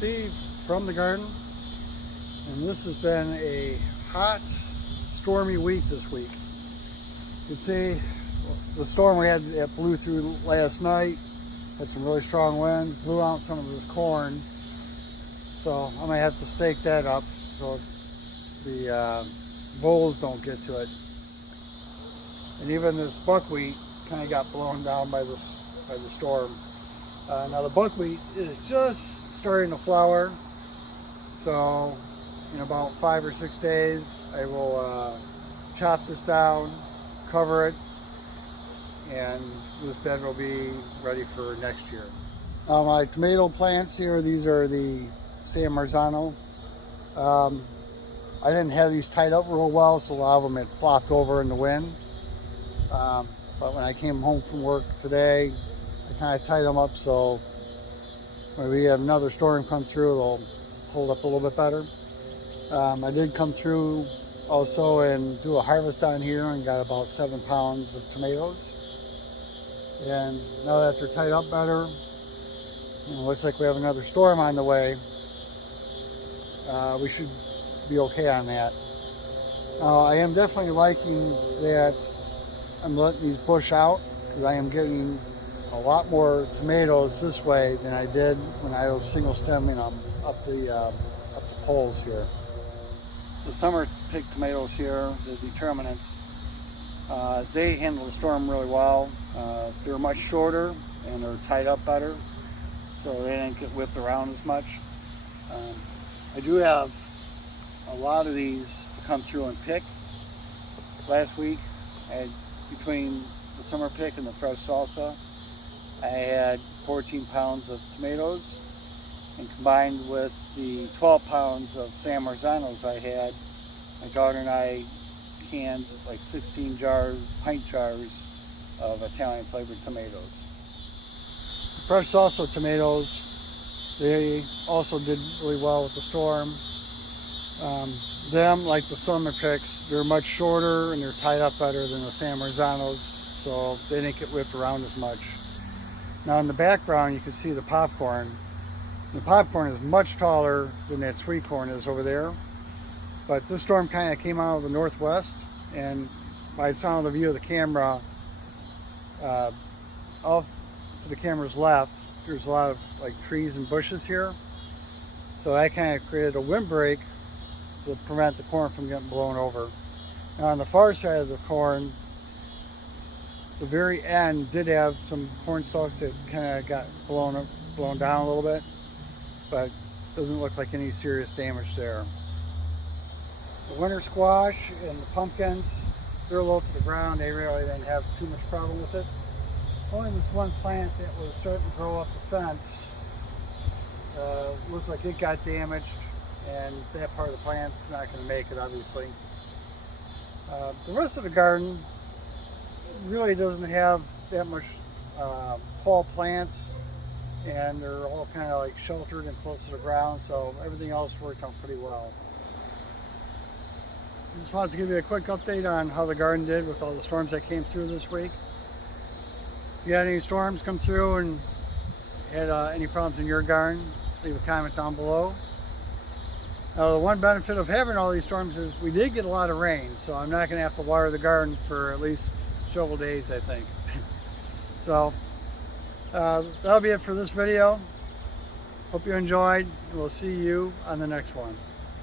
Steve from the garden, and this has been a hot, stormy week this week. You can see the storm we had that blew through last night, had some really strong wind, blew out some of this corn, so I might have to stake that up so the voles don't get to it. And even this buckwheat kind of got blown down by the storm. Now the buckwheat is just starting to flower, so in about 5 or 6 days I will chop this down, cover it, and this bed will be ready for next year. My tomato plants here, these are the San Marzano. I didn't have these tied up real well, so a lot of them had flopped over in the wind. But when I came home from work today, I kind of tied them up so when we have another storm come through, they'll hold up a little bit better. I did come through also and do a harvest on here and got about 7 pounds of tomatoes. And now that they're tied up better, it looks like we have another storm on the way. We should be okay on that. I am definitely liking that I'm letting these bush out, because I am getting a lot more tomatoes this way than I did when I was single stemming them up the poles here. The summer pig tomatoes here, the determinants, they handle the storm really well. They're much shorter and they're tied up better, so they didn't get whipped around as much. I do have a lot of these to come through and pick. Last week, I had, between the summer pick and the fresh salsa, I had 14 pounds of tomatoes, and combined with the 12 pounds of San Marzanos I had, my daughter and I canned like 16 pint jars of Italian flavored tomatoes. The fresh salsa tomatoes, they also did really well with the storm. Them, like the summer picks, they're much shorter and they're tied up better than the San Marzanos, so they didn't get whipped around as much. Now in the background you can see the popcorn. The popcorn is much taller than that sweet corn is over there, but this storm kind of came out of the northwest, and by the sound of the view of the camera, off to the camera's left, there's a lot of like trees and bushes here, so that kind of created a windbreak to prevent the corn from getting blown over. Now on the far side of the corn, the very end did have some corn stalks that kind of got blown down a little bit, but doesn't look like any serious damage there. The winter squash and the pumpkins, they're low to the ground. They really didn't have too much problem with it. Only this one plant that was starting to grow up the fence looked like it got damaged, and that part of the plant's not going to make it, obviously. The rest of the garden really doesn't have that much tall plants, and they're all kind of like sheltered and close to the ground, so everything else worked out pretty well. Just wanted to give you a quick update on how the garden did with all the storms that came through this week. If you had any storms come through and had any problems in your garden, leave a comment down below. Now, the one benefit of having all these storms is we did get a lot of rain, so I'm not going to have to water the garden for at least several days, I think. So that'll be it for this video. Hope you enjoyed. We'll see you on the next one.